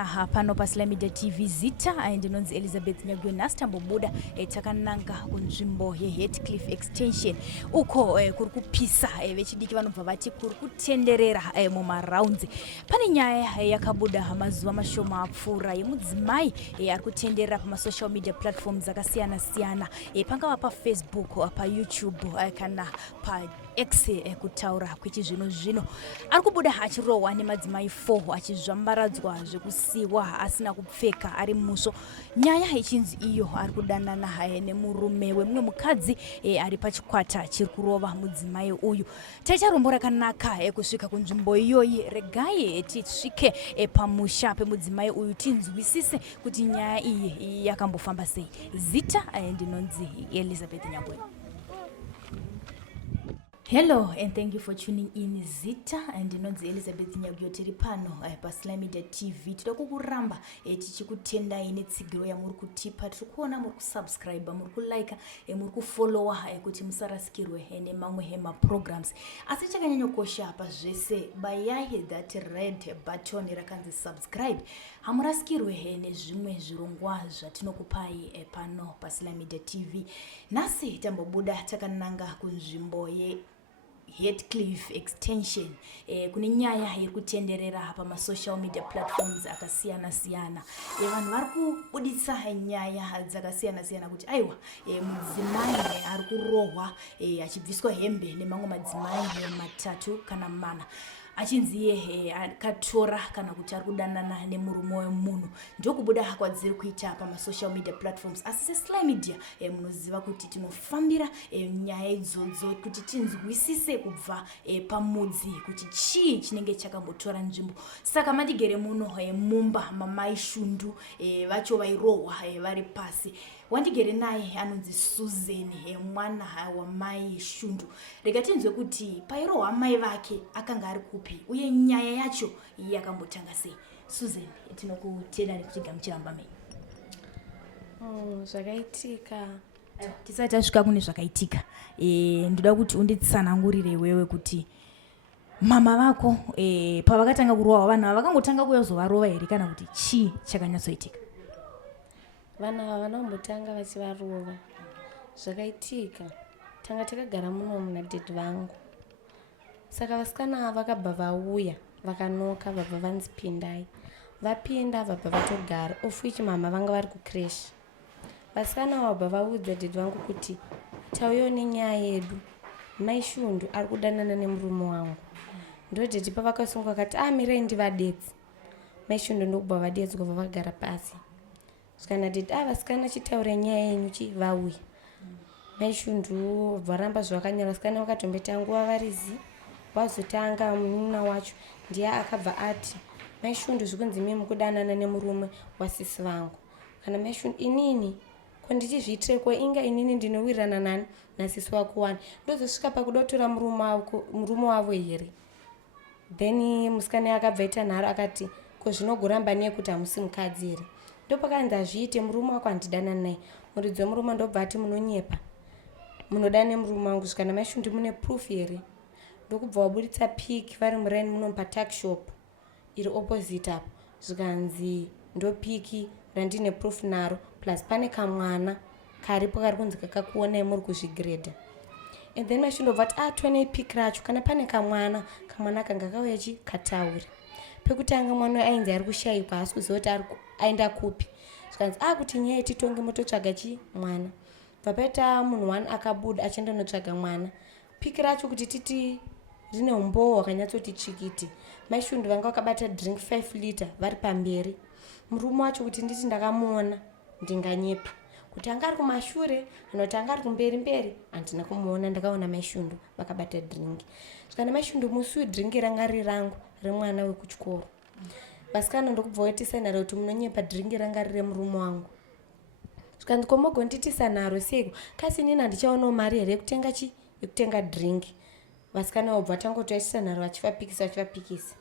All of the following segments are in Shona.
Zita pano pa SlyMedia TV Zita ndinonzi Elizabeth Nyagwenasta mbobuda takananga kunzvimbo yeHatcliffe extension uko kuri kupisa vechidiki vanobva vati kuri kutenderera mumarounds. Pane nyaya yakabuda mazuva mashoma apfuura yemudzimai ari kutenderera pamasocial media platforms akasiyana siyana, pangava paFacebook, paYouTube kana paX kutaura kwechizvino zvino. Ari kubuda Achirohwa nemadzimai 4 achizvambaradzwa zvekusiwa asina kupfeka ari musvo. Nyaya ichinzi iyo ari kudanana nemurume wemumwe mukadzi ari pachikwata chiri kurova mudzimai uyu. Taita rombo rakanaka kusvika kunzvimbo iyoyi. Regai tisvike pamusha pemudzimai uyu tinzwisise kuti nyaya iyi yakambofamba sei. Zita ndinonzi Elizabeth Nyagwenasta. Hello and thank you for tuning in. Zita and ndinonzi Elizabeth Nyagwenasta tiri pano pa SlyMedia TV. Tiri kukuramba tichikutendai netsigiro yamuri kutipa. Tiri kuona muri kusubscribe, muri kulike, muri kufollowa kuti musarasikirwe nemamwe hema programs. Asi chakanyanyokosha pazvese bayai that red button rakanzi subscribe. Hamurasikirwe nezvimwe zvirongwa zvatinokupai pano pa SlyMedia TV. Nasi tambobuda takananga kunzvimbo Hatcliffe extension kune nyaya iri kutenderera pamasocial media platforms akasiyana siyana. Vanhu vari kubuditsa nyaya dzakasiyana siyana kuti aiwa mudzimai ari kurohwa achibviswa hembe nemamwe madzimai 3 kana 4 achinzi akatora kana kuti ari kudanana nemurume wemunhu. Ndokubuda kwadziri kuita pamasocial media platforms. Asi SlyMedia munoziva kuti tinofambira nyaya idzodzo kuti tinzwisise kubva pamudzi kuti chii chinenge chakambotora nzvimbo. Saka mandigere muno mumba mamai shundu vacho vairohwa vari pasi. Wandigere naye anonzi Susan mwana wamai shundu. Rega tinzwe kuti pairohwa mai vake akanga ari kupi uye nyaya yacho yakambotanga sei. Susan, tinokutendai kuti gamuchiramba mei. Zvakaitika. Tisati tasvika kune zvakaitika. Ndoda kuti unditsanangurire wewe kuti mama vako pavakatanga kurohwa vanhu vakangotanga kuzovarova here kana kuti chii chakanyatsoitika? Vana vanombotanga vachivarova. Zvakaitika. Tanga takagara muno muna dad vangu. Saka vasikana vakabva vauya vakanoka vabva vanzi pindai. Vapinda vabva vatogara. Of which mama vanga vari kucrash. Vasikana vabva vaudza dad vangu kuti tauyawo nenyaya yedu. Mai shundu ari kudanana nemurume wangu. Ndo dad pavakasunga vakati mirai ndivadetsi. Mai shundu ndokubva vadetswa vagara pasi. Kana dad vasikana chitaura nyaya yenyu vauya. Mai shundu varamba zvakanyara. Vasikana vakatombeta nguva varizi vazotanga munun'una wacho ndiye akabva ati mai shundu zvikunzi mimi kudanana nemurume wasisi vangu. Kana mai shundu inini kondichizviitireko inga inini ndinowirirana nani nasisi wako wani ndozosvika pakudotora murume wavo here. Then musikana akabva ita nharo akati ko zvinogoramba neye kuti hamusi mukadzi here. Ndopakanzi azviite murume wako handidanani naye. Muridzi wemurume ndobva ati munonyepa munodana nemurume wangu. Kana mai shundu mune proof here. Ndokubva wabuditsa piki vari muraini muno patak shop iri opposite apo. Zvikanzi ndo piki randine proof naro plus pane kamwana karipo kari kunzi kakakuonai muri kuzvigredha. And then mai shundu ndobva ati tonei piki racho kana pane kamwana kanga kauya kataura. Pekutanga mwana ainzi ari kushayikwa asi kuziva kuti aenda kupi. Zvikanzi kuti nyaya titonge mototsvaga mwana. Papaita munhu 1 akabuda achienda notsvaga mwana. Piki racho kuti titi rine umbowo wakanyatsoti chikiti. Mai shundu vanga vakabata drink 5 liter vari pamberi. Murume wacho kuti nditi ndakamuona ndinganyepa. Kuti anga ari kumashure kana kuti anga ari kumberi handina kumuona. Ndakaona mai shundu vakabata drink. Kana mai shundu musi drink ranga riri rangu remwana wekuchikoro. Vasikana ndokubva waitisa nharo kuti munonyepa drink ranga riri murume wangu. Zvikanzi komogonditisa nharo seko kasi inini handichaonawo mari here yekutenga drink. Vasikana vobva vatangotoitisa nharo vachivapikisa.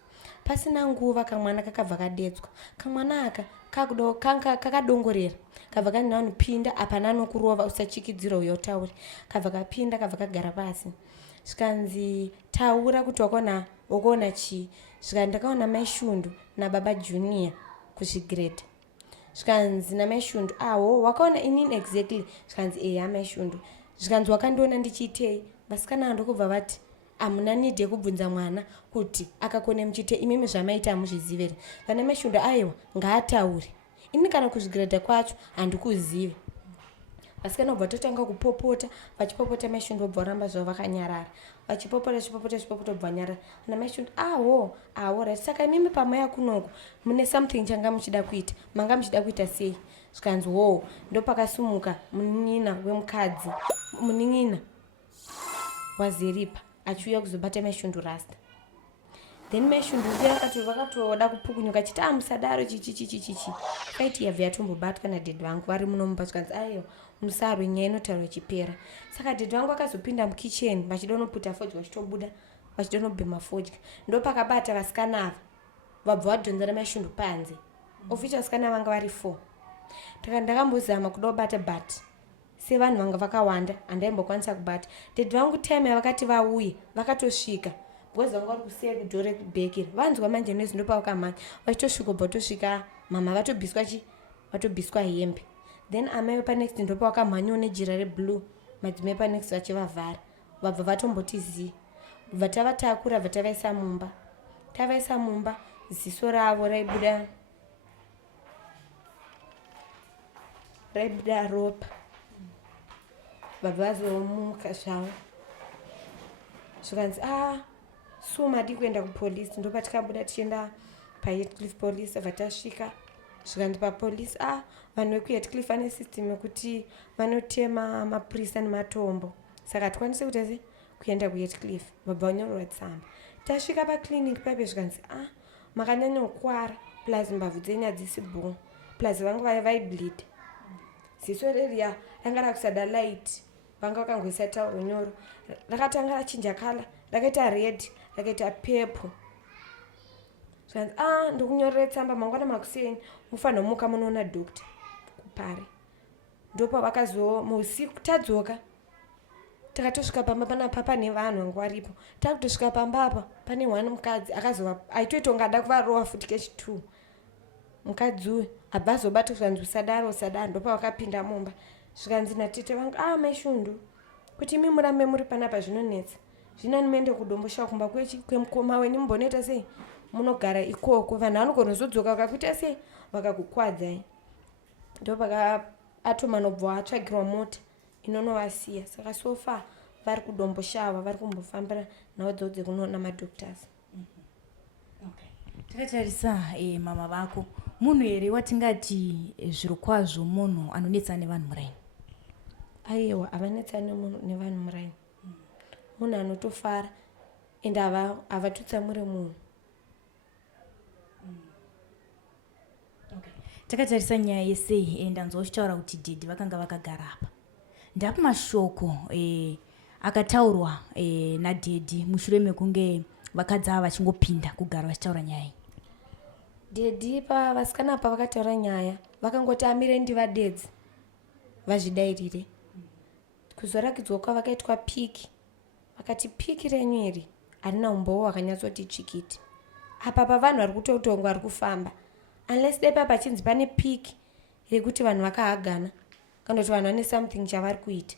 Pasina nguva kamwana kakabva kadetswa. Kamwana aka kakadongorera kabva kati vanhu pinda apana nokurova usachikidzira uyo utaure. Kabva kapinda kabva kagara pasi. Zvikanzi taura kuti wakaona chii. Zvikanzi ndakaona mai shundu nababa junior kuzvigrade. Zvikanzi namaishundu awo wakaona inini exactly, zvikanzi eya maishundu. Zvikanzi wakandiona ndichiitei, vasikana vandokubva vati amuna need yekubvunza mwana kuti akakone muchite imimi zvamaita amuzvizivere. Vana maishundu aiwa ngaataure. Ini kana kuzvigrade kwacho handikuzivi. Vasikana vobva totanga kupopota, vachipopota maishundu vobva varamba zvavo vakanyarara. Vachipopota vobva nyarara. Vana maishundu awo right. Saka imimi pamaya kunoku mune something changa muchida kuita. Manga muchida kuita sei? Zvikanzi wo ndopakasumuka munin'ina wemukadzi, munin'ina wazeripa achiuya kuzobata maishundu rasta. Then maishundu vakatoda kupukunyuka chiti musadaro chichi. Kaiti yabva yatombobatwa nadhedhi vangu vari munomba. Zvikanzi aiyo musarwe nyaya inotaurwa ichipera. Saka dhedhi vangu akazopinda mukicheni vachida unoputa fodya vachitobuda vachida unobhema fodya. Ndopakabata vasikana ava vabva vadhonzera maishundu panze. Official vasikana vanga vari 4. Ndakambozama kuda kubata but sevanhu vanga vakawanda handaimbokwanisa kubata. Dhedhi vangu time vakati vauye vakatosvika. Because vanga vari kusiya kudhore kubhekera. Vanzwa manje nezvi ndopawakamhanya. Vachitosvika ubva watosvika mama vatobviswa hembe. Then amai panext ndopawakamhanyawo nejira reblue. Madzimai panext vachivavhara. Vabva vatomboti zii. Bva tavatakura bva tavaisa mumba. Tavaisa mumba ziso ravo raibuda ropa. Vabva vazomuka zvavo. Zvikanzi suma di kuenda kupolisi. Ndopatikabuda tichienda paHatcliffe police vatasvika. Zvikanzi papolisi vanhu vekuHatcliffe vane system yekuti vanotema mapurisa nematombo. Saka tikwanise kuti kuenda kuHatcliffe. Vabva vanyorwa tsamba. Tasvika paclinic paipe zvikanzi makanyanya kukwara plus mbavhu dzenyu hadzisi bhoo plus vanga vaibleed. Ziso reriya ranga rakusada light. Vanga vakangoisa tauro nyoro. Rakatanga rachinja kala. Rakaita red, rakaita purple. Zvikanzi ndokunyorera tsamba mangwana makuseni mufanira muka munoona doctor kupare. Ndopa vakazomusiku tadzoka. Takatosvika pamba panapa pane vanhu vanga varipo. Takutosvika pamba apa pane one mukadzi akazova aitoita ungada kuvarowa futi kechi2. Mukadzi uyu abva azobata zvikanzi usadaro. Ndopa vakapinda mumba. Zvikanzi natete vangu maishundu kuti imi murambe muri panapa zvinonetsa. Zvino nimeende kudombosha kumba kwemukoma wenyu mumboneta sei? Munogara ikoko. Vanhu vanogona kuzodzoka vakakuita sei? Vakakukwadzai. Ndopa atoma nobva atsvagirwa mota inonovasiya. Saka sofa vari kudomboshawa vari kumbofambira nhau dzavo dzekunoona madoctors. Takatarisa mama vako munhu here watingati zviro kwazvo munhu anonetsa nevanhu muraini? Aiwa havanetsa nevanhu muraini. Munhu anotofara ende havatutsamure munhu. Takatarisa nyaya yesei ndanzwa uchitaura kuti dhedhi vakanga vakagara apa. Ndapo mashoko akataurwa nadhedhi mushure mekunge vakadzi ava vachingopinda kugara vachitaura nyaya. Dhedhi pavasikana apa vakataura nyaya vakangoti amire ndivadedzi vazvidairire. Kuzorakidzwa kwavakaitwa piki. Vakati piki renyu iri harina umbowo wakanyatsoti tsvikiti. Apa pavanhu vari kutotongwa vari kufamba. Unless depa pachinzi pane piki rekuti vanhu vakahagana kana kuti vanhu vane something chavari kuita.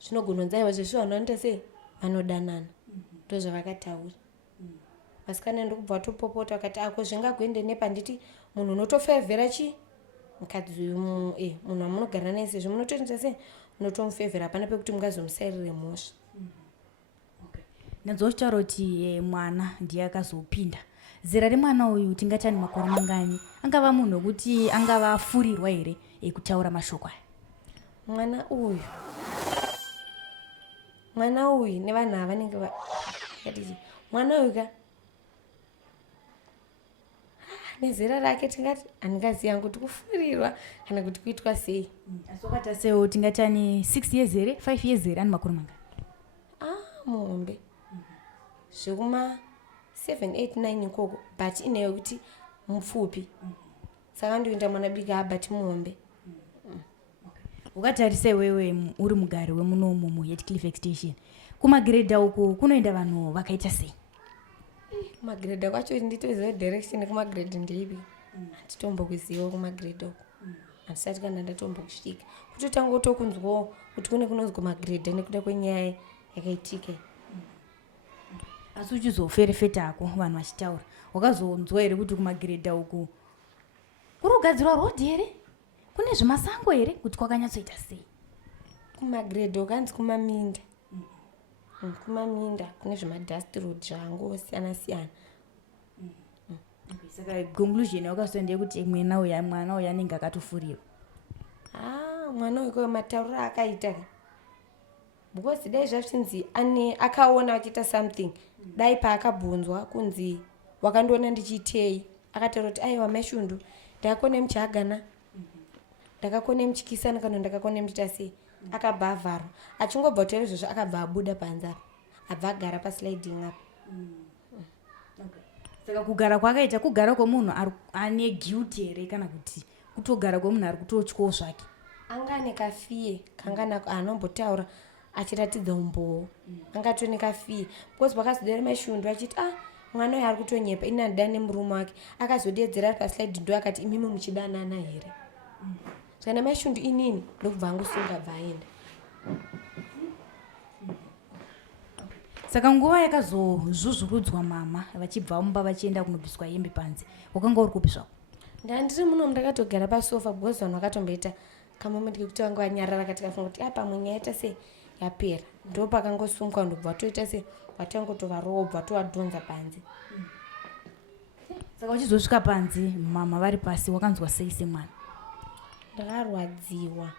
Zvinogononzaiwa zvesvo vanhu vanoita sei? Vanodanana. Ndozvavakataura. Vasikana ndokubva vatopopota vakati ako zvingagoende nepa nditi munhu unotofevhera mukadzi munhu wamunogara naye sezvo munotoita sei? Unotomufevhera hapana pekuti mungazomusairire mhosva. Ndanzwa uchitaura kuti mwana ndiye akazopinda. Zera remwana uyu tingati ane makore mangani? Angava munhu wekuti angava afurirwa here kutaura mashoko aya? Mwana uyu nevanhu ava vanenge mwana uyu nezera rake tingati handingaziva kuti kufurirwa kana kuti kuitwa sei. Asokata sewo tingati ane 6 years here 5 years here ane makore mangani? Muhombe zvekuma 7, 8, 9 ikoko but ineyo kuti mupfupi. Saka ndoenda mwana bika but muhombe. Ukatarisa wewe uri mugari wemunomu muHatcliffe extension kumagredha uku kunoenda vanhu vakaita sei? Kumagredha kwacho nditoziva direction kumagredha ndeipi. Handitombokuziva kumagrade uko. Handisati kana ndatombokusvika. Kutotanga kutokunzwawo kuti kune kunonzwa magrade nekuda kwenyaya yakaitika. Asi uchizoferefetako vanhu vachitaura, wakazonzwa here kuti kumagiredha uku kuri kugadzirwa rodhi here, kune zvemasango here, kuti kwakanyatsoita sei? Kumagiredha ukanzi kumaminda. Kumaminda kune zvemadust road zvangosiyana siyana. Saka conclusion wakazoenda kuti mwana uya anenge akatofurira. Mwana uyu matauriro akaita. Because dai zvachinzi akaona achiita something, dai paakabvunzwa kunzi wakandoona ndichiitei, akataura kuti aiwa mashundu ndakakone muchagana, ndakakone muchikisana kana ndakakone muchita sei, akabva avharwa. Achingobva kutaura izvozvo akabva abuda panze, abva agara pasliding apa. Saka kugara kwakaita kugara kwemunhu ane guilty here kana kuti kutogara kwemunhu ari kutotyawo zvake? Anga ane kafiye kangana anombotaura achiratidza umboo. Angatone kafiye because pakazodera mashundu achiti mwana uyu ari kutonyepa, ini handida nemurume wake. Akazodedzera ari paslide ndo akati imimi muchidanana here. Zvana mashundu inini ndokubva angosunga bva aenda. Saka nguva yakazozvuzvurudzwa mama vachibva mumba vachienda kunobviswa hembe panze, wakanga uri kupi zvako? Ndandiri muno ndakatogara pasofa because vanhu vakatomboita kamomenti kekuti vanga vanyarara kati kafunga kuti pamwe nyaya yaita sei yapera. Ndo pakangosumukwa ndobva watoita sei watangotovarowa bva tovadhonza panze. Saka uchizosvika panze mama vari pasi wakanzwa sei semwana? Ndakarwadziwa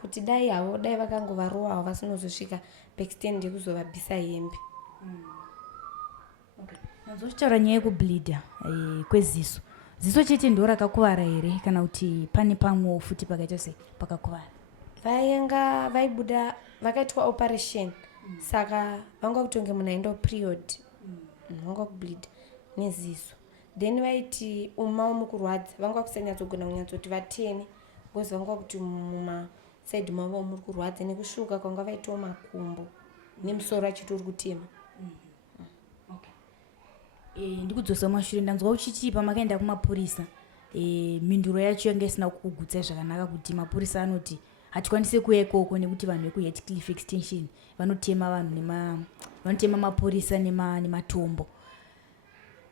kuti dai havo dai vakangovarowa havo vasinozosvika paextend yekuzovabvisa hembe. Nanzosvitaura nyaya yekubleedha kweziso. Ziso chete ndo rakakuvara here kana kuti pane pamwewo futi pakaita sei pakakuvara? Vaibuda vakaitwa operation. Saka vanga kutonge munhu aenda period. Vanga kubleed neziso. Then vaiti umawo mukurwadza vanga kusanyatsogona kunyatsoti vatene because vanga kuti muma side mavo muri kurwadza nekusvuka kwanga vaitawo makumbo nemusoro achitori kutema. Ndikudzosa mashure ndanzwa uchiti pamakaenda kumapurisa minduro yacho yanga isina kukugutsai zvakanaka kuti mapurisa anoti hatikwanise kuuya ikoko nekuti vanhu vekuHatcliffe extension vanotema vanhu vanotema mapurisa nematombo.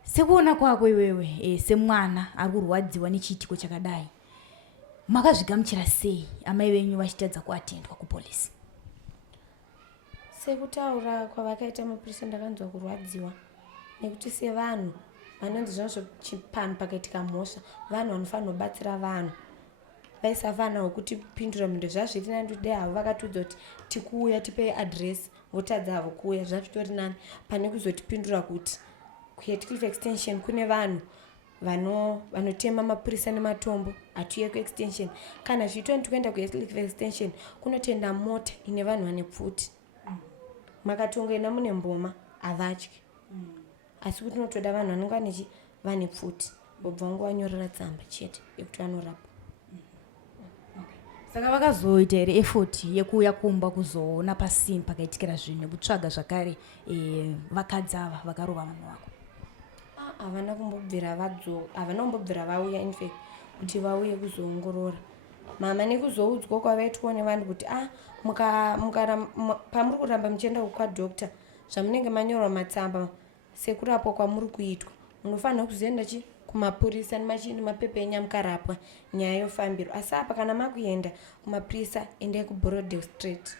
Sekuona kwako iwewe semwana ari kurwadziwa nechiitiko chakadai, makazvigamuchira sei amai venyu vachitadza kuatendwa kupolisi? Sekutaura kwavakaita mapurisa ndakanzwa kurwadziwa nekuti sevanhu vanonzi zvazvo chipanhu pakaitika mhosva vanhu vanofanira kubatsira vanhu. Vaisa vana wokutipindura mhindo zvazviri nani kuti dai havo vakatudza kuti tikuuya tipe adresi votadza havo kuuya zvazvitori nani pane kuzotipindura kuti kuHatcliffe extension kune vanhu vanotema mapurisa nematombo hatiuye kuextension. Kana zviitoni kuenda kuHatcliffe extension kunotenda mota ine vanhu vane pfuti. Makatongoenda mune mboma havatyi. Asi kuti unotoda vanhu vanenge vane pfuti vobva vanyorera tsamba chete yekuti vanorapa. Saka vakazoita here effort yekuuya kumba kuzoona pasini pakaitikira zvinhu nekutsvaga zvakare vakadzi ava vakarova vanhu vako? Havana kumbobvira vauya infact kuti vauye kuzoongorora. Mama nekuzoudzwa kwavaitwa nevanhu kuti pamuri kuramba muchienda kwadhokta zvamunenge manyorwa matsamba sekurapwa kwamuri kuitwa munofanira kuzoenda kumapurisa nemapepa enyu mukarapwa nyaya yofambiro. Asi apa kana makuenda kumapurisa endai kuBorodale straight.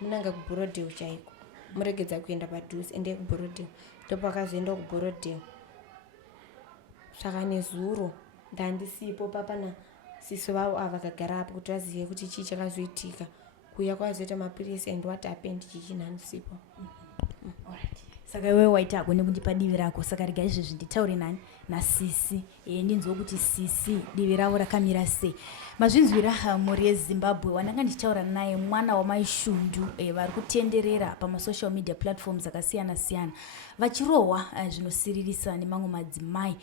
Munanga kuBorodale chaiko, muregedza kuenda padhuze endai kuBorodale. Ndopakazoenda kuBorodale. Saka nezuro ndandisipo papana sisi vavo ava vakagara apo kuti vazive kuti chii chakazoitika. Kuuya kwazoita mapurisa and what happened chichinhandisipo. Saka iwewe waita hako nekundipa divi rako, saka rega izvezvi nditaure nani nasisi ndinzwa kuti sisi divi ravo rakamira sei. Mazvinzwira mhuri yeZimbabwe wandanga ndichitaura naye mwana wamaishundu vari kutenderera pamasocial media platforms akasiyana siyana vachirohwa zvinosiririsa nemamwe madzimai.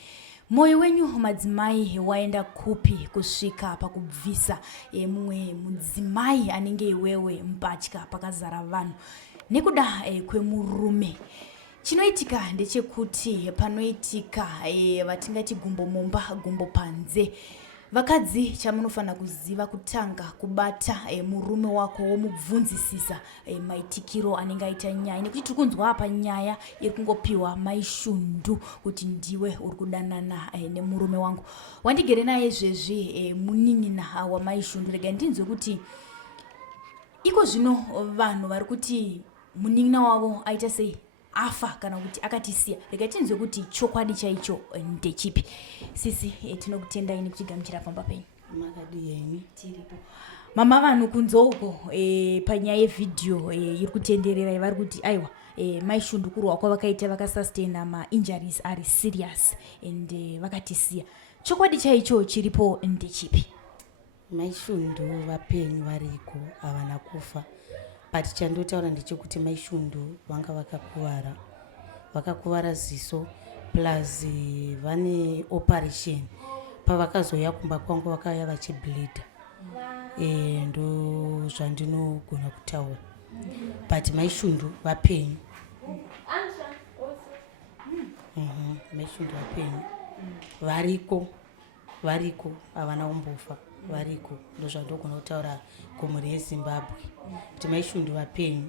Moyo wenyu madzimai waenda kupi kusvika pakubvisa mumwe mudzimai anenge iwewe mbatya pakazara vanhu nekuda kwemurume? chinoitika ndechekuti panoitika vatingati gumbo mumba gumbo panze. Vakadzi chamunofana kuziva kutanga kubata murume wako womubvunzisisa maitikiro anenge aita nyaya, nekuti tiri kunzwa apa nyaya iri kungopiwa maishundu kuti ndiwe uri kudanana nemurume wangu. Wandigere naye izvezvi munin'ina wamaishundu. Rega ndinzwe kuti iko zvino vanhu vari kuti munin'ina wavo aita sei, afa kana kuti akatisiya. Rega tinzwe kuti chokwadi chaicho ndechipi. Sisi tinokutendai nekuchigamuchira pamba penyu. Makadiyeni tiripo mama vanhu kunzo uko panyaya yevideo iri kutenderera vari kuti aiwa maishundu kurwa kwavakaita vakasustain injuries are serious and vakatisiya. Chokwadi chaicho chiripo ndechipi? maishundu vapenyu variko havana kufa, but chandotaura ndechekuti maishundu vanga vakakuvara ziso plus vane operation. Pavakazoya kumba kwangu vakaya vachibleeda, ndo zvandinogona kutaura, but maishundu vapenyu. Maishundu vapenyu variko havana kumbofa, variko. Ndo zvandogona kutaura kumhuri yeZimbabwe kuti maishundu vapenyu.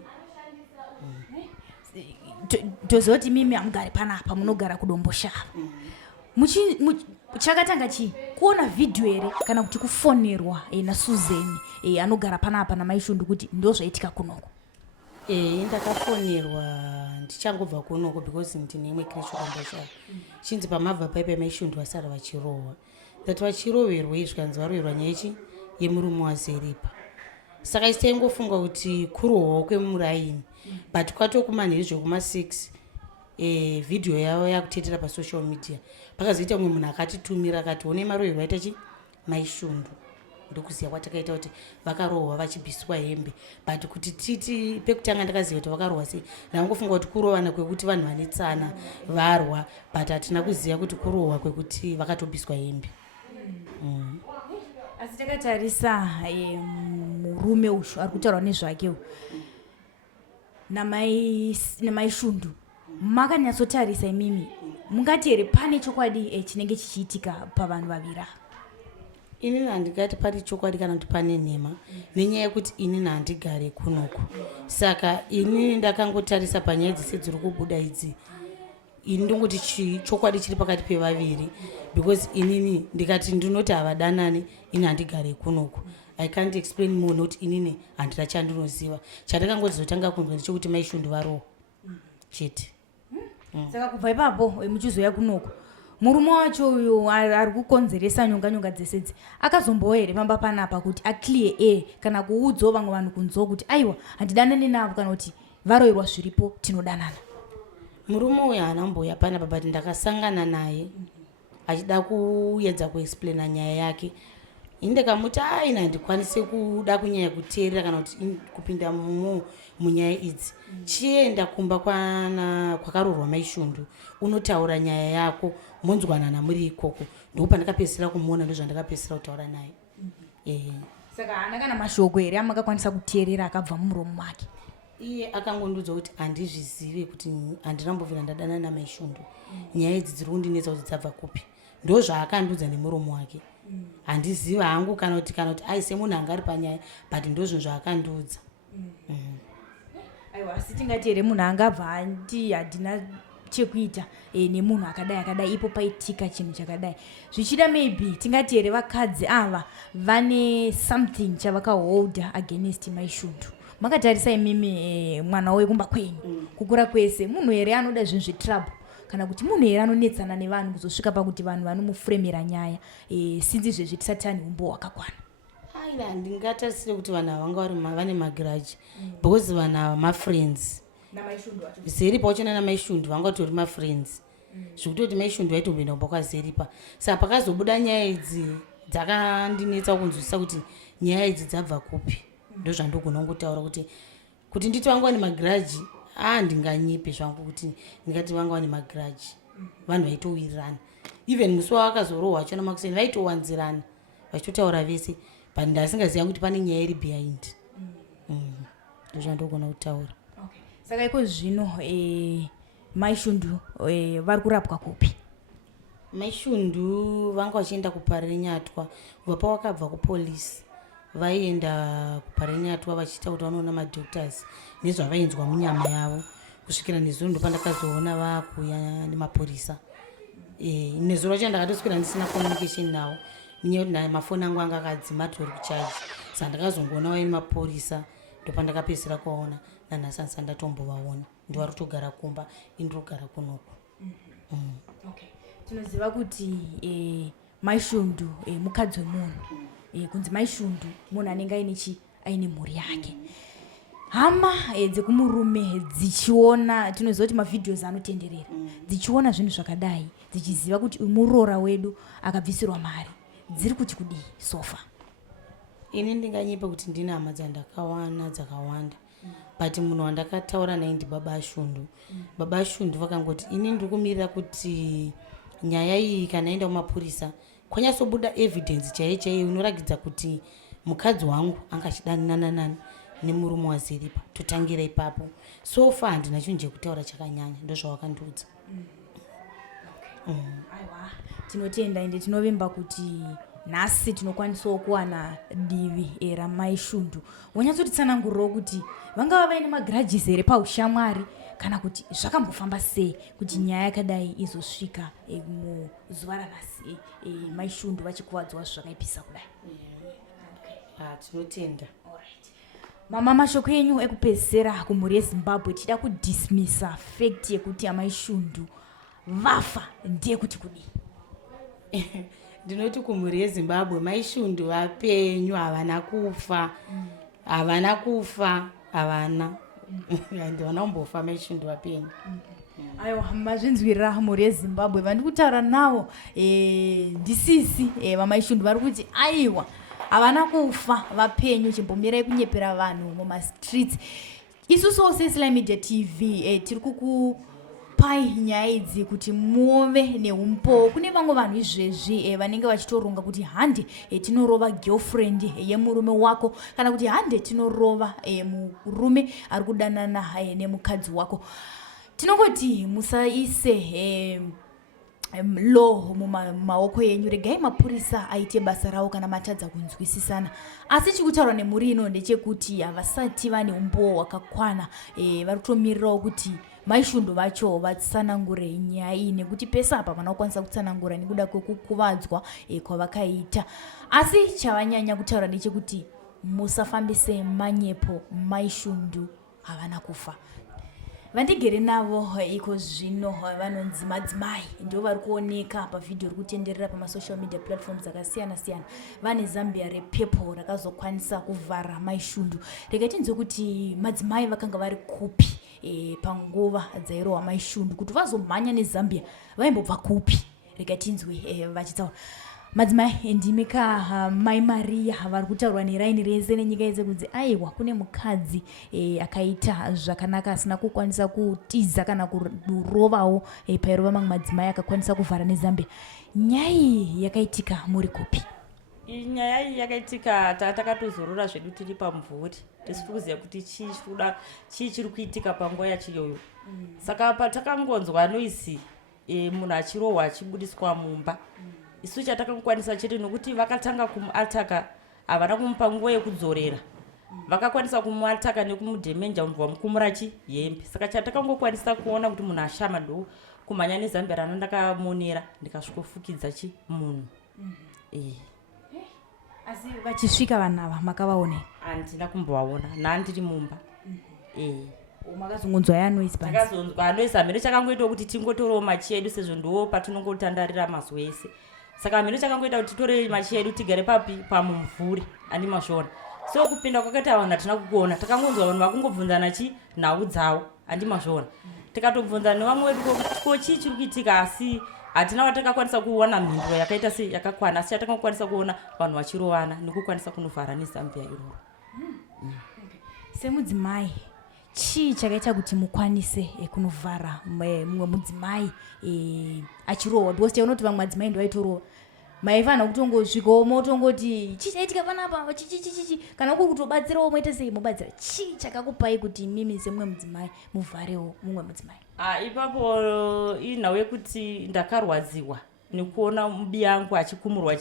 Tozoti mimi hamugari panapa, munogara kudomboshava. Chakatanga chii? Kuona video here kana kuti kufonerwa naSusan anogara panapa namaishundu kuti ndo zvaitika kunoko? Ndakafonerwa ndichangobva kunoko because ndine imwe kireshi kudomboshava. Chinzi pamabva paipa maishundu vasara vachirohwa, that vachiroverwa zvikanzi varoverwa nyaya ichi yemurume wazeripa. Saka isi taingofunga kuti kurohwa kwemuraini, but kwatokumanheri zvekuma6 video yavo yakutetera pasocial media. Pakazoita mumwe munhu akatitumira akati one maroverwa aita chi maishundu. Ndokuziva kwatakaita kuti vakarohwa vachibviswa hembe, but kuti titi pekutanga ndakaziva kuti vakarohwa sei, ndangofunga kuti kurovana kwekuti vanhu vane tsana varwa, but hatina kuziva kuti kurohwa kwekuti vakatobviswa hembe. Asi takatarisa murume ushu ari kutaura nezvake namaishundu, makanyatsotarisa imimi mungati here pane chokwadi chinenge chichiitika pavanhu vaviri? Inini handingati pane chokwadi kana kuti pane nhema, nenyaya yekuti inini handigare kunoko. Saka inini ndakangotarisa panyaya dzese dziri kubuda idzi, ini ndongoti chokwadi chiri pakati pevaviri, because inini ndikati ndinoti havadanani, ini handigare kunoko. I can't explain more, nokuti inini handina chandinoziva. Chandakangozotanga kunzwa ndechekuti maishundu varohwa chete. Saka kubva ipapo muchizoya kunoko, murume wacho uyo ari kukonzeresa nyonga dzese idzi akazombowa here pamba panapa kuti aclear air kana kuudzawo vamwe vanhu kunzo kuti aiwa handidanani navo kana kuti varoverwa zviripo tinodanana? Murume uyo haana mboya panapa, but ndakasangana naye achida kuedza kuexplaina nyaya yake. Ini ndikamuti ina handikwanisi kuda kunyanya kuteerera kana kuti kupinda munyaya idzi. Chienda kumba kwakarohwa maishundu, unotaura nyaya yako, monzwanana muri ikoko. Ndipo pandakapedzisira kumuona, ndo zvandakapedzisira kutaura naye. Saka haana kana mashoko here amakakwanisa kuteerera akabva mumuromo make? Iye akangondiudza kuti handizvizive, kuti handinambovira ndadana namaishundu. Nyaya idzi dziri kundinetsa kuti dzabva kupi. Ndo zvaakandiudza nemuromo wake. Handiziva hangu kana kuti aise munhu anga ari panyaya, but ndozvo zvaakandiudza. Aiwa, asi tingati here munhu angabva andi hadina chekuita nemunhu akadai ipo paitika chinhu chakadai. Zvichida maybe tingati here vakadzi ava vane something chavakaholda against maishundu. Makatarisa imimi mwana wekumba kwenyu kukura kwese, munhu here anoda zvinhu zvetrouble kana kuti munhu here anonetsana nevanhu kuzosvika pakuti vanhu vanomufuremera nyaya sinzi izvezvi tisati ane umbo hwakakwana? Aina handingatarisire kuti vanhu havanga vane magiraji, because vanhu ava mafriends. Zeripa wachona namaishundu vanga tori mafriends, zvekutoti maishundu vaitombenda kumba kwaZeripa. Saka pakazobuda nyaya idzi dzakandinetsa kunzwisisa kuti nyaya idzi dzabva kupi. Ndo zvandogona kutaura kuti nditi vanga vane magiraji, ndinganyipe zvangu kuti ndingati vanga vane magiraji. Vanhu vaitowirirana, even musi wavakazorohwa chona makuseni vaitowanzirana vachitotaura vese, but ndasingaziva kuti pane nyaya iri behind. Ndo zvandogona kutaura. Saka iko zvino maishundu vari kurapwa kupi? maishundu vanga vachienda kuparinyatwa kubva pavakabva kupolisi vaienda kuparinyatwa vachiita kuti vanoona madoctors nezvavainzwa munyama yavo kusvikira nezuro ndopandakazoona vakuya nemapurisa. Nezuro racho ndakatoswira ndisina communication navo nenyaya kuti mafoni angu anga akadzima tori kuchaji, saka ndakazongoona vaine mapurisa ndopandakapedzisira kuvaona nanhasi handisati ndatombovaona. Ndivari kutogara kumba indirogara kunoku. Tinoziva kuti maishundu mukadzi wemunhu, kunzi maishundu munhu anenge aine mhuri yake. Hama dzekumurume dzichiona, tinoziva kuti mavhidhios anotenderera, dzichiona zvinhu zvakadai, dzichiziva kuti muroora wedu akabvisirwa mari, dziri kuti kudii sofa? Ini ndinganyepa kuti ndine hama dzandakawana dzakawanda, but munhu wandakataura naye ndibaba ashundu. Baba ashundu vakangoti ini ndiri kumirira kuti nyaya iyi kana enda kumapurisa kwanyasobuda evidence chaiyo inoratidza kuti mukadzi wangu anga achidanana nemurume waziripa, totangira ipapo. So far handina chinhu chekutaura chakanyanya, ndozvavakandiudza. Aiwa, tinotenda ende tinovimba kuti nhasi tinokwanisawo kuwana divi ramaishundu. Wanyatsotitsanangurirawo kuti vangava vaine magrudges here paushamwari kana kuti zvakambofamba sei kuti nyaya yakadai izosvika muzuva ranhasi maishundu vachikuvadzwa zvakaipisa kudai? Tinotenda. Mama, mashoko enyu ekupedzisira kumhuri yeZimbabwe tichida kudismissa fact yekuti amaishundu vafa ndeyekuti kudii? Ndinoti kumhuri yeZimbabwe maishundu vapenyu, havana kufa. Havana kufa, havana. Handivana kumbofa maishundu vapenyu. Aiwa, mazvinzwirira mhuri yeZimbabwe vandiri kutaura navo ndisisi vamaishundu vari kuti aiwa havana kufa vapenyu, chimbomirai kunyepera vanhu mumastreets. Isusuwo seSlyMedia TV tiri kukupai nyaya idzi kuti muve neumpo. Kune vamwe vanhu izvezvi vanenge vachitoronga kuti hande tinorova girlfriend yemurume wako, kana kuti hande tinorova murume ari kudanana nemukadzi wako. Tinongoti musaise law mumaoko yenyu, regai mapurisa aite basa rawo kana matadza kunzwisisana. Asi chikutaurwa nemhuri ino ndechekuti havasati vane umbo hwakakwana, vari kutomirirawo kuti maishundu vacho vatsanangure nyaya iyi, nekuti pesa apa vana kukwanisa kutsanangura nekuda kwekukuvadzwa kwavakaita. Asi chavanyanya kutaura ndechekuti musafambise manyepo, maishundu havana kufa. Vandigere navo iko zvino vanonzi madzimai, ndio vari kuoneka pavhidhiyo iri kutenderera pamasocial media platforms akasiyana-siyana. Vane zambia repepuro rakazokwanisa kuvhara maishundu. Regai tinzwe kuti madzimai vakanga vari kupi panguva dzairohwa maishundu, kuti vazomhanya nezambia vaimbobva kupi. Regai tinzwe vachitaura. Madzimai, ndimika Mai Maria vari kutaurwa neraini rese nenyika yese kunzi aiwa kune mukadzi akaita zvakanaka asina kukwanisa kutiza kana kurovawo pairova mamwe madzimai akakwanisa kuvhara nezambia. Nyaya iyi yakaitika muri kupi? Nyaya iyi yakaitika takatozorora zvedu tiri pamvuri, tisiri kuziva kuti chii chiri kuitika panguva yacho iyoyo. Saka patakangonzwa noisi munhu Achirohwa achibudiswa mumba, isu chatakakwanisa chete nokuti vakatanga kumuataka, havana kumupa nguva yekudzorera. Vakakwanisa kumuataka nekumudhemenja mubva mukumura Hembe. Saka chatakangokwanisa kuona kuti munhu ashama ndo kumhanya nezambia rana ndakamonera ndikasvikofukidza munhu. Asi vachisvika vanhu ava makavaonei? Handina kumbovaona, nhandiri mumba. Makazongonzwa yanoisi panzi? Takazonzwa anoisi. Hameno chakangoitawo kuti tingotorewo machi edu sezvo ndo patinongotandarira mazuva ese. Saka hameno chakangoita kuti titore machi edu tigare pamumvuri, handi mashona. So kupinda kwakaita vanhu hatina kukuona, takangonzwa vanhu vakungobvunzana nhau dzavo, handi mashona. Tikatobvunzana nevamwe vedu ko chii chiri kuitika, asi hatina vatakakwanisa kuona mhinduro yakaita yakakwana, asi chatakakwanisa kuona vanhu vachirovana nekukwanisa kunovhara nezambia iroro. Semudzimai, chii chakaita kuti mukwanise kunovhara mumwe mudzimai achirohwa? Because unoti vamwe madzimai ndovaitorova, maifana kutongosvikawo motongoti chii chaitika panapa chichichichi, kana kuri kutobatsirawo moita sei mobatsira. Chii chakakupai kuti mimi semumwe mudzimai muvharewo mumwe mudzimai? Ipapo inhawe kuti ndakarwadziwa nekuona mubi yangu achikumurwa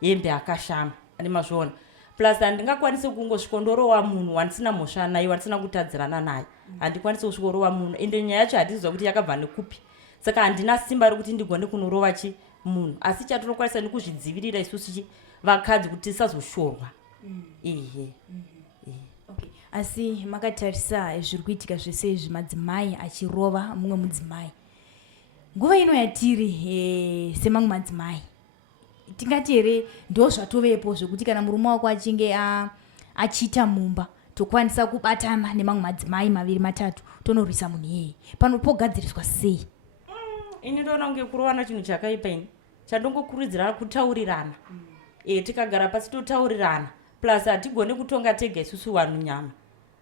hembe akashama andimazviona plus handingakwanisi kungosvikondorowa munhu wandisina mhosva naye wandisina kutadzirana naye handikwanisi kusvikorowa munhu ende nyaya yacho handizwa kuti yakabva nekupi saka handina simba rekuti ndigone kunorova munhu asi chatinokwanisa nekuzvidzivirira isusu vakadzi kuti tisazoshorwa ehe Okay. Asi makatarisa zviri kuitika zvese izvi madzimai achirova mumwe mudzimai nguva ino yatiri semamwe madzimai tingati here ndo zvatovepo zvekuti kana murume wako achinge achiita mumba tokwanisa kubatana nemamwe madzimai maviri matatu tonorwisa munhu iyeye pano pogadziriswa sei? Ini ndoona kunge kurovana chinhu chakaipa ini chandongokurudzira kutaurirana tikagara pasi totaurirana plus hatigoni kutonga tega isusu vanhu nyama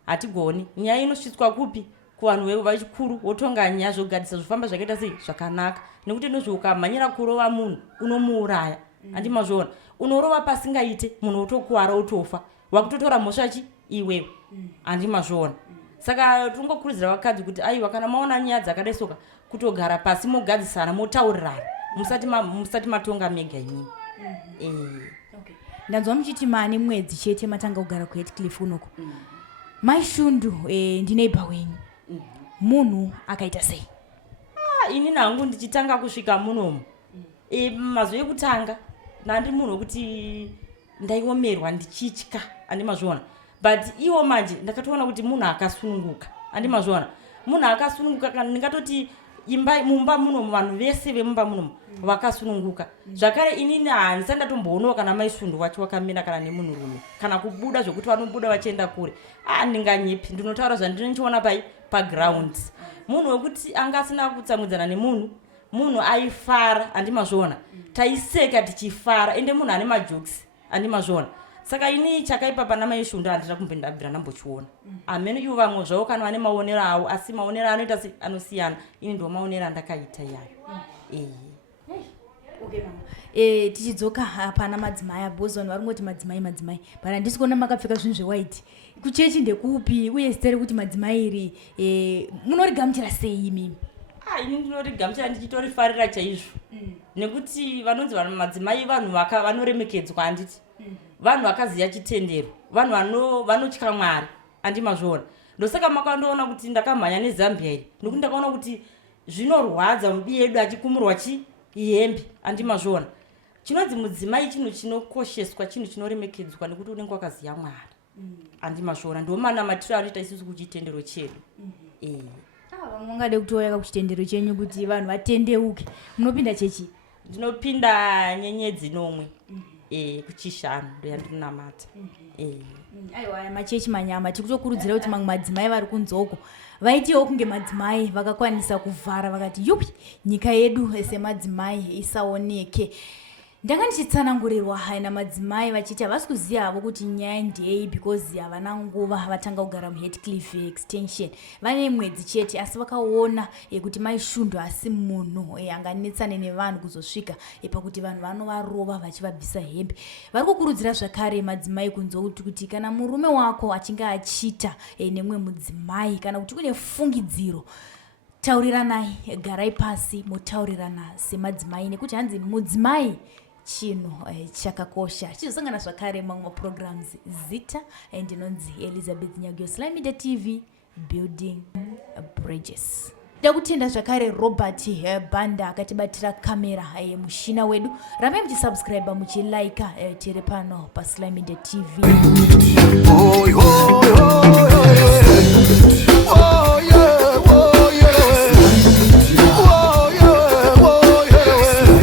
hatigoni nyaya inosvitswa kupi kuvanhu vachikuru wotonga nyaya zvogadisa zvofamba zvakaita sei zvakanaka nekuti nozvoukamhanyira kurova munhu unomuuraya handimazviona unorova pasingaite munhu wotokuwara wotofa wakutotora mhosva iwewe handimazviona saka tingokurudzira vakadzi kuti aiwa kana maona nyaya dzakadaisoka kutogara pasi mogadzisana motaurirana musati matonga mega inini ndanzwa muchiti mane mwedzi chete matanga kugara kuHatcliffe unoko maishundu ndineiba wenyu munhu akaita sei? Ini nangu ndichitanga kusvika munomu mazvo ekutanga nandi munhu wekuti ndaiomerwa ndichitya handimazviona but iwo manje ndakatoona kuti munhu akasununguka handimazviona munhu akasununguka kana ndingatoti mumba munomu vanhu vese vemumba munomu vakasununguka zvakare inini handisati ndatomboonawo kana maishundu wacho wakamira kana nemunhurume kana kubuda zvokuti vanobuda vachienda kure ndinganyepi ndinotaura zvandinochiona paground munhu wekuti anga asina kutsamudzana nemunhu aifara handimazviona taiseka tichifara ende munhu ane majokes handimazviona saka ini chakaipa pana maishundu handina kumbe ndabvira ndambochiona amene ivo vamwe zvavo kana vane maonero avo asi maonero anoita anosiyana ini ndo maonero andakaita iyayo tichidzoka pana madzimai abhozoni vari ngoti madzimai but handisi kuona makapfeka zvinhu zvewaiti kuchechi ndekupi uye zita rekuti madzimai iri munorigamuchira sei imimi? Ini ndinorigamuchira ndichitorifarira chaizvo nekuti vanonzi madzimai vanhu vanoremekedzwa handiti vanhu vakaziya chitendero vanhu vanotya Mwari handimazviona ndosaka makandoona kuti ndakamhanya neZambia iri nekuti ndakaona kuti zvinorwadza mubi yedu achikumurwa hembe handimazviona chinonzi mudzimai chinhu chinokosheswa chinhu chinoremekedzwa nekuti unenge wakaziya Mwari handimazviona ndomanamatiro anoita isusu kuchitendero chedu vamwe ungade kutouya kuchitendero chenyu kuti vanhu vatendeuke munopinda chechi? Ndinopinda nyenyedzi nomwe kuchishanu ndoyandinonamata aiwa machechi manyama tikutokurudzira kuti mamwe madzimai vari kunzoko vaitiwo kunge madzimai vakakwanisa kuvhara vakati yupi nyika yedu semadzimai isaoneke. Ndanga ndichitsanangurirwa haina madzimai vachiti havasi kuziva havo kuti nyaya ndei because havana nguva vatanga kugara muHatcliffe extension vane mwedzi chete asi vakaona kuti maishundu asi munhu anganetsane nevanhu kuzosvika pakuti vanhu vanovarova vachivabvisa hembe. Vari kukurudzira zvakare madzimai kunzouti kuti kana murume wako achinge achita nemwe mudzimai kana kuti une fungidziro tauriranai, garai pasi motaurirana semadzimai nekuti hanzi mudzimai chinhu chakakosha. Tichizosangana zvakare mamwe maprograms zita ndinonzi Elizabeth Nyagyo, SlyMedia TV, building bridges. Ndakutenda zvakare Robert Banda akatibatira kamera mushina wedu. Ramai muchisubscribe muchilike tiri pano paSlyMedia TV.